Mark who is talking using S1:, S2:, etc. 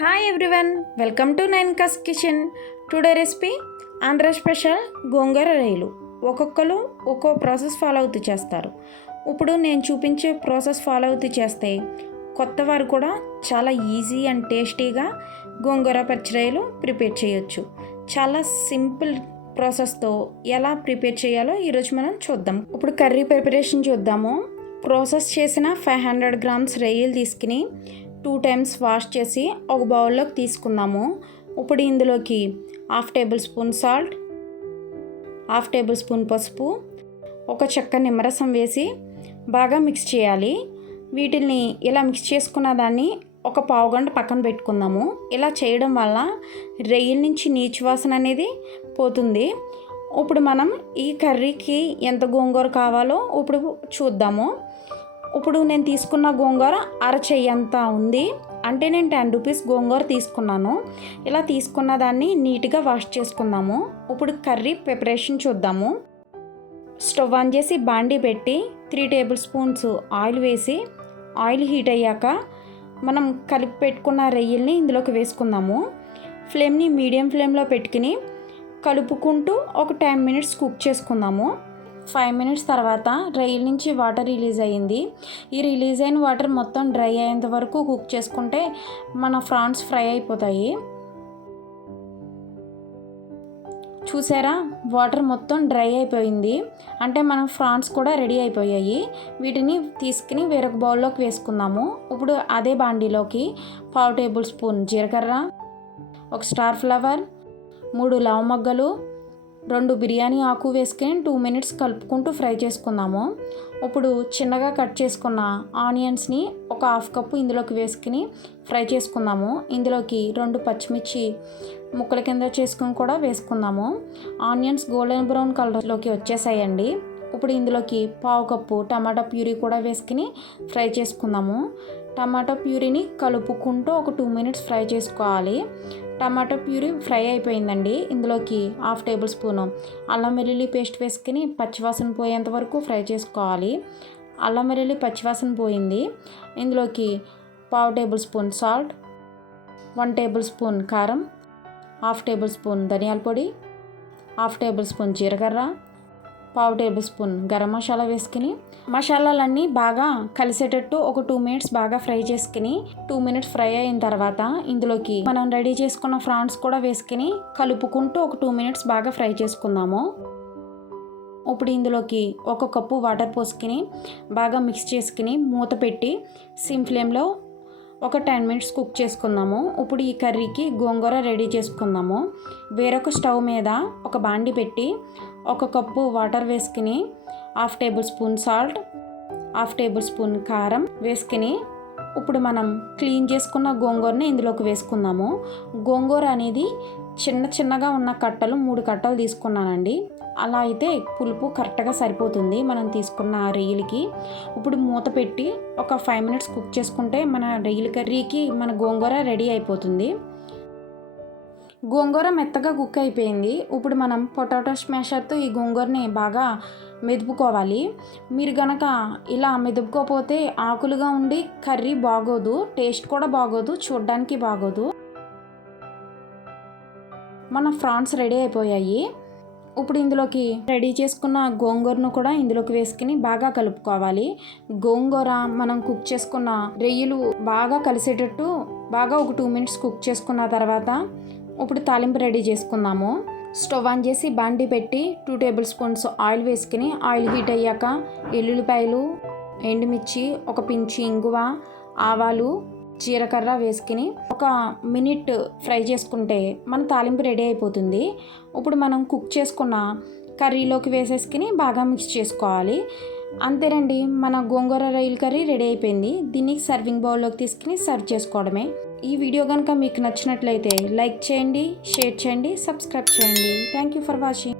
S1: Hi everyone welcome to nine కస్ kitchen today recipe Andhra special gongura రైలు ఒక్కొక్కరు ఒక్కో process follow అవుతూ చేస్తారు. ఇప్పుడు నేను చూపించే ప్రాసెస్ ఫాలో అవుతూ చేస్తే కొత్త వారు కూడా చాలా ఈజీ అండ్ టేస్టీగా గోంగూర పచ్చిరాయలు ప్రిపేర్ చేయొచ్చు. చాలా సింపుల్ ప్రాసెస్తో ఎలా ప్రిపేర్ చేయాలో ఈరోజు మనం చూద్దాం. ఇప్పుడు కర్రీ ప్రిపరేషన్ చూద్దాము. ప్రాసెస్ చేసిన ఫైవ్ హండ్రెడ్ గ్రామ్స్ రొయ్యలు తీసుకుని టూ టైమ్స్ వాష్ చేసి ఒక బౌల్లోకి తీసుకుందాము ఇప్పుడు ఇందులోకి half tablespoon salt half tablespoon పసుపు ఒక చెక్క నిమ్మరసం వేసి బాగా మిక్స్ చేయాలి. వీటిని ఇలా మిక్స్ చేసుకున్న దాన్ని ఒక పావు గంట పక్కన పెట్టుకుందాము. ఇలా చేయడం వల్ల రొయ్యల నుంచి నీచు వాసన అనేది పోతుంది. ఇప్పుడు మనం ఈ కర్రీకి ఎంత గోంగూర కావాలో ఇప్పుడు చూద్దాము. ఇప్పుడు నేను తీసుకున్న గోంగూర అరచెయ్యంత ఉంది. అంటే నేను టెన్ రూపీస్ గోంగూర తీసుకున్నాను. ఇలా తీసుకున్న దాన్ని నీట్గా వాష్ చేసుకుందాము. ఇప్పుడు కర్రీ ప్రిపరేషన్ చూద్దాము. స్టవ్ ఆన్ చేసి బాండీ పెట్టి త్రీ టేబుల్ స్పూన్స్ ఆయిల్ వేసి ఆయిల్ హీట్ అయ్యాక మనం కలిపి పెట్టుకున్న రొయ్యల్ని ఇందులోకి వేసుకుందాము. ఫ్లేమ్ని మీడియం ఫ్లేమ్లో పెట్టుకుని కలుపుకుంటూ ఒక టెన్ మినిట్స్ కుక్ చేసుకుందాము. ఫైవ్ మినిట్స్ తర్వాత రైల్ నుంచి వాటర్ రిలీజ్ అయ్యింది. ఈ రిలీజ్ అయిన వాటర్ మొత్తం డ్రై అయ్యేంత వరకు కుక్ చేసుకుంటే మన ఫ్రాన్స్ ఫ్రై అయిపోతాయి. చూసారా? వాటర్ మొత్తం డ్రై అయిపోయింది. అంటే మనం ఫ్రాన్స్ కూడా రెడీ అయిపోయాయి. వీటిని తీసుకుని వేరొక బౌల్లోకి వేసుకుందాము. ఇప్పుడు అదే బాండీలోకి పావు టేబుల్ స్పూన్ జీలకర్ర ఒక స్టార్ ఫ్లవర్ మూడు లవ మొగ్గలు రెండు బిర్యానీ ఆకు వేసుకొని టూ మినిట్స్ కలుపుకుంటూ ఫ్రై చేసుకుందాము. ఇప్పుడు చిన్నగా కట్ చేసుకున్న ఆనియన్స్ని ఒక హాఫ్ కప్పు ఇందులోకి వేసుకుని ఫ్రై చేసుకుందాము. ఇందులోకి రెండు పచ్చిమిర్చి ముక్కల కింద చేసుకుని కూడా వేసుకుందాము. ఆనియన్స్ గోల్డెన్ బ్రౌన్ కలర్లోకి వచ్చేసాయండి. ఇప్పుడు ఇందులోకి పావు కప్పు టమాటా ప్యూరీ కూడా వేసుకుని ఫ్రై చేసుకుందాము. టమాటా ప్యూరీని కలుపుకుంటూ ఒక టూ మినిట్స్ ఫ్రై చేసుకోవాలి. టమాటో ప్యూరీ ఫ్రై అయిపోయిందండి. ఇందులోకి హాఫ్ టేబుల్ స్పూను అల్లం వెల్లుల్లి పేస్ట్ వేసుకుని పచ్చివాసన పోయేంత వరకు ఫ్రై చేసుకోవాలి. అల్లం వెల్లుల్లి పచ్చివాసన పోయింది. ఇందులోకి పావు tablespoon salt one tablespoon కారం హాఫ్ టేబుల్ స్పూన్ ధనియాల పొడి హాఫ్ టేబుల్ స్పూన్ జీలకర్ర పావు టేబుల్ స్పూన్ గరం మసాలా వేసుకుని మసాలాలన్నీ బాగా కలిసేటట్టు ఒక టూ మినిట్స్ బాగా ఫ్రై చేసుకుని టూ మినిట్స్ ఫ్రై అయిన తర్వాత ఇందులోకి మనం రెడీ చేసుకున్న ఫ్రాన్స్ కూడా వేసుకుని కలుపుకుంటూ ఒక టూ మినిట్స్ బాగా ఫ్రై చేసుకుందాము. ఇప్పుడు ఇందులోకి ఒక కప్పు వాటర్ పోసుకుని బాగా మిక్స్ చేసుకుని మూత పెట్టి సిమ్ ఫ్లేమ్లో ఒక టెన్ మినిట్స్ కుక్ చేసుకుందాము. ఇప్పుడు ఈ కర్రీకి గోంగూర రెడీ చేసుకుందాము. వేరొక స్టవ్ మీద ఒక బాండి పెట్టి ఒక కప్పు వాటర్ వేసుకుని half tablespoon salt half tablespoon కారం వేసుకుని ఇప్పుడు మనం క్లీన్ చేసుకున్న గోంగూరని ఇందులోకి వేసుకుందాము. గోంగూర అనేది చిన్న చిన్నగా ఉన్న కట్టలు మూడు కట్టలు తీసుకున్నానండి. అలా అయితే పులుపు కరెక్ట్గా సరిపోతుంది మనం తీసుకున్న రొయ్యలకి ఇప్పుడు మూత పెట్టి ఒక ఫైవ్ మినిట్స్ కుక్ చేసుకుంటే మన రొయ్యల కర్రీకి మన గోంగూర రెడీ అయిపోతుంది. గోంగూర మెత్తగా కుక్ అయిపోయింది. ఇప్పుడు మనం పొటాటో స్మాషర్తో ఈ గోంగూరని బాగా మెదుపుకోవాలి. మీరు గనక ఇలా మెదుపుకోపోతే ఆకులుగా ఉండి కర్రీ బాగోదు టేస్ట్ కూడా బాగోదు చూడడానికి బాగోదు. మన ఫ్రాన్స్ రెడీ అయిపోయాయి. ఇప్పుడు ఇందులోకి రెడీ చేసుకున్న గోంగూరను కూడా ఇందులోకి వేసుకుని బాగా కలుపుకోవాలి. గోంగూర మనం కుక్ చేసుకున్న రొయ్యలు బాగా కలిసేటట్టు బాగా ఒక టూ మినిట్స్ కుక్ చేసుకున్న తర్వాత ఇప్పుడు తాలింపు రెడీ చేసుకుందాము. స్టవ్ ఆన్ చేసి బాండి పెట్టి టూ టేబుల్ స్పూన్స్ ఆయిల్ వేసుకుని ఆయిల్ హీట్ అయ్యాక ఎల్లుల్లిపాయలు ఎండుమిర్చి ఒక పించి ఇంగువ ఆవాలు జీలకర్ర వేసుకుని ఒక మినిట్ ఫ్రై చేసుకుంటే మన తాలింపు రెడీ అయిపోతుంది. ఇప్పుడు మనం కుక్ చేసుకున్న కర్రీలోకి వేసేసుకుని బాగా మిక్స్ చేసుకోవాలి. అంతేనండి మన గోంగూర రైలు కర్రీ రెడీ అయిపోయింది. దీన్ని సర్వింగ్ బౌల్లోకి తీసుకుని సర్వ్ చేసుకోవడమే. ఈ వీడియో కనుక మీకు నచ్చినట్లయితే లైక్ చేయండి షేర్ చేయండి సబ్స్క్రైబ్ చేయండి. Thank you for watching.